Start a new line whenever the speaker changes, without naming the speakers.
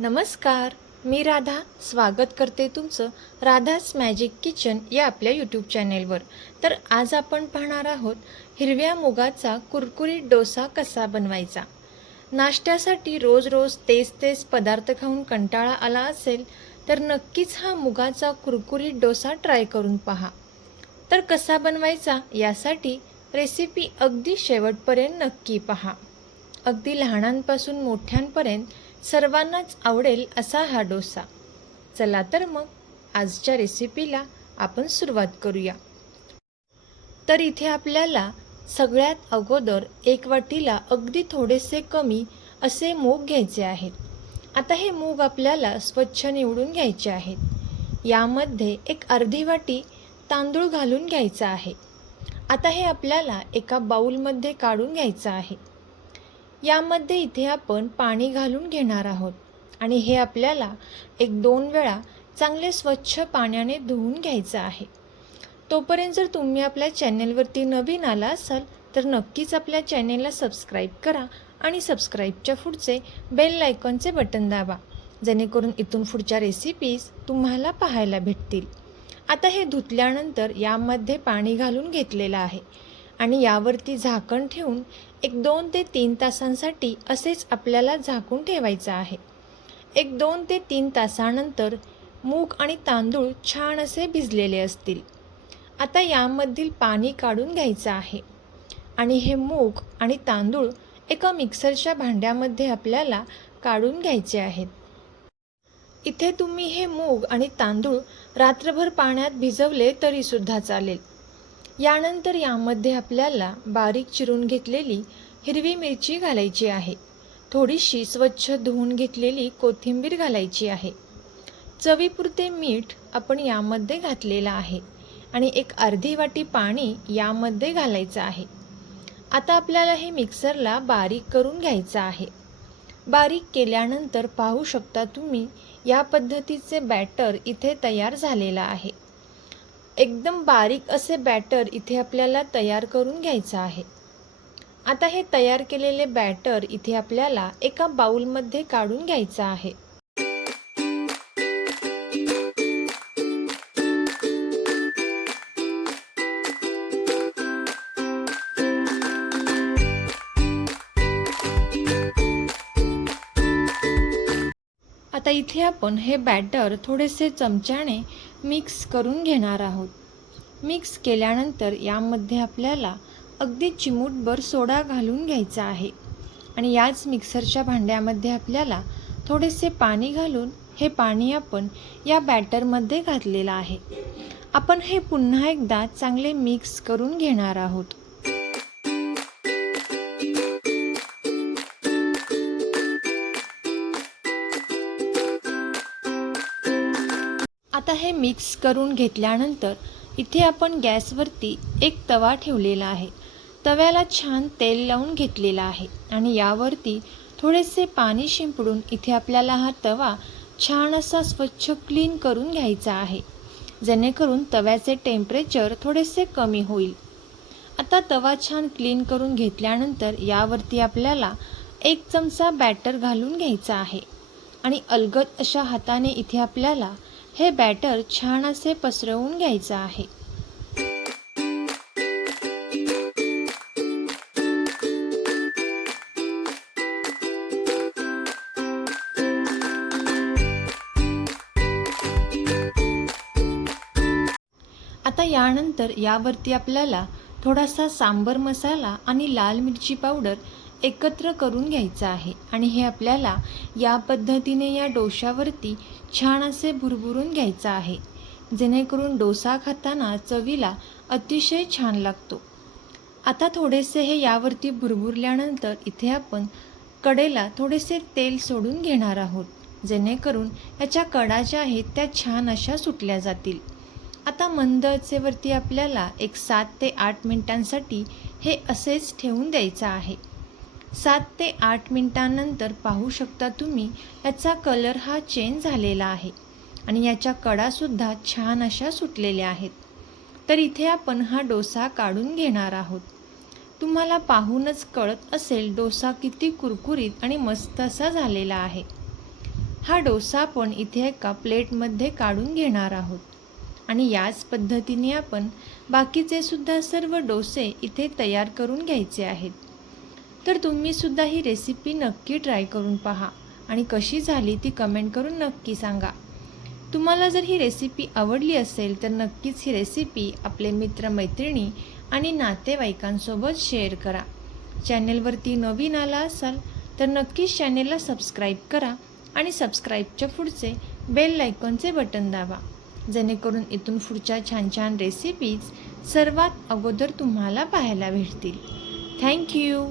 नमस्कार मी राधा. स्वागत करते तुमचं राधाच मॅजिक किचन या आपल्या यूट्यूब चॅनेलवर तर आज आपण पाहणार आहोत हिरव्या मुगाचा कुरकुरीत डोसा कसा बनवायचा? नाश्त्यासाठी रोज रोज तेच तेच पदार्थ खाऊन कंटाळा आला असेल तर नक्कीच हा मुगाचा कुरकुरीत डोसा ट्राय करून पहा. तर कसा बनवायचा यासाठी रेसिपी अगदी शेवटपर्यंत नक्की पहा. अगदी लहानांपासून मोठ्यांपर्यंत सर्वांनाच आवडेल असा हा डोसा. चला तर मग आजच्या रेसिपीला आपण सुरुवात करूया. तर इथे आपल्याला सगळ्यात अगोदर एक वाटीला अगदी थोडेसे कमी असे मूग घ्यायचे आहेत. आता हे मूग आपल्याला स्वच्छ निवडून घ्यायचे आहेत. यामध्ये एक अर्धी वाटी तांदूळ घालून घ्यायचा आहे. आता हे आपल्याला एका बाऊलमध्ये काढून घ्यायचं आहे. यामध्ये इथे आपण पाणी घालून घेणार आहोत. आणि हे आपल्याला एक दोन वेळा चांगले स्वच्छ पाण्याने धुवून घ्यायचं आहे. तोपर्यंत जर तुम्ही आपल्या चॅनेलवरती नवीन आला असाल तर नक्कीच आपल्या चॅनेलला सबस्क्राईब करा आणि सबस्क्राईबच्या पुढचे बेल लायकॉनचे बटन दाबा जेणेकरून इथून पुढच्या रेसिपीज तुम्हाला पाहायला भेटतील. आता हे धुतल्यानंतर यामध्ये पाणी घालून घेतलेलं आहे. आणि यावरती झाकण ठेवून एक दोन ते तीन तासांसाठी असेच आपल्याला झाकून ठेवायचं आहे. एक दोन ते तीन तासानंतर मूग आणि तांदूळ छान असे भिजलेले असतील. आता यामधील पाणी काढून घ्यायचं आहे. आणि हे मूग आणि तांदूळ एका मिक्सरच्या भांड्यामध्ये आपल्याला काढून घ्यायचे आहेत. इथे तुम्ही हे मूग आणि तांदूळ रात्रभर पाण्यात भिजवले तरीसुद्धा चालेल. यानंतर यामध्ये आपल्याला बारीक चिरून घेतलेली हिरवी मिरची घालायची आहे. थोडीशी स्वच्छ धुवून घेतलेली कोथिंबीर घालायची आहे. चवीपुरते मीठ आपण यामध्ये घातलेलं आहे आणि एक अर्धी वाटी पाणी यामध्ये घालायचं आहे. आता आपल्याला हे मिक्सरला बारीक करून घ्यायचं आहे. बारीक केल्यानंतर पाहू शकता तुम्ही या पद्धतीचे बॅटर इथे तयार झालेलं आहे. एकदम बारीक असे बॅटर इथे आपल्याला तयार करून घ्यायचं आहे. आता हे तयार केलेले बॅटर इथे आपल्याला एका बाउलमध्ये काढून घ्यायचं आहे. आता इथे आपण हे बॅटर थोडेसे चमच्याने मिक्स करून घेणार आहोत. मिक्स केल्यानंतर यामध्ये आपल्याला अगदी चिमूटभर सोडा घालून घ्यायचा आहे. आणि याच मिक्सरच्या भांड्यामध्ये आपल्याला थोडेसे पाणी घालून हे पाणी आपण या बॅटरमध्ये घातलेलं आहे. आपण हे पुन्हा एकदा चांगले मिक्स करून घेणार आहोत. आता हे मिक्स करून घेतल्यानंतर इथे आपण गॅसवरती एक तवा ठेवलेला आहे. तव्याला छान तेल लावून घेतलेला आहे आणि यावरती थोडेसे पाणी शिंपडून इथे आपल्याला हा तवा छान असा स्वच्छ क्लीन करून घ्यायचा आहे. जेणेकरून तव्याचे टेम्परेचर थोडेसे कमी होईल. आता तवा छान क्लीन करून घेतल्यानंतर यावरती आपल्याला एक चमचा बॅटर घालून घ्यायचा आहे. आणि अलगद अशा हाताने इथे आपल्याला हे बॅटर छान असे पसरवून घ्यायचं आहे. आता यानंतर यावरती आपल्याला थोडासा सांबर मसाला आणि लाल मिरची पावडर एकत्र करून घ्यायचा आहे. आणि हे आपल्याला या पद्धतीने या डोशावरती छान असे भुरभुरून घ्यायचं आहे. जेणेकरून डोसा खाताना चवीला अतिशय छान लागतो. आता थोडेसे हे यावरती भुरभुरल्यानंतर इथे आपण कडेला थोडेसे तेल सोडून घेणार आहोत. जेणेकरून याच्या कडा ज्या आहेत त्या छान अशा सुटल्या जातील. आता मंद आचेवरती आपल्याला एक सात ते आठ मिनिटांसाठी हे असेच ठेवून द्यायचं आहे. सात ते आठ मिनिटांनंतर पाहू शकता तुम्ही याचा कलर हा चेंज झालेला आहे आणि याच्या कडासुद्धा छान अशा सुटलेल्या आहेत. तर इथे आपण हा डोसा काढून घेणार आहोत. तुम्हाला पाहूनच कळत असेल डोसा किती कुरकुरीत आणि मस्त असा झालेला आहे. हा डोसा आपण इथे एका प्लेटमध्ये काढून घेणार आहोत. आणि याच पद्धतीने आपण बाकीचे सुद्धा सर्व डोसे इथे तयार करून घ्यायचे आहेत. तर तुम्ही सुद्धा ही रेसिपी नक्की ट्राय करून पहा आणि कशी झाली ती कमेंट करून नक्की सांगा. तुम्हाला जर ही रेसिपी आवडली असेल तर नक्कीच ही रेसिपी आपले मित्रमैत्रिणी आणि नातेवाईकांसोबत शेअर करा. चॅनेलवरती नवीन आला असाल तर नक्कीच चॅनेलला सबस्क्राईब करा आणि सबस्क्राईबच्या पुढचे बेल लायकॉनचे बटन दाबा. जेणेकरून इथून पुढच्या छान छान रेसिपीज सर्वात अगोदर तुम्हाला पाहायला भेटतील. थँक्यू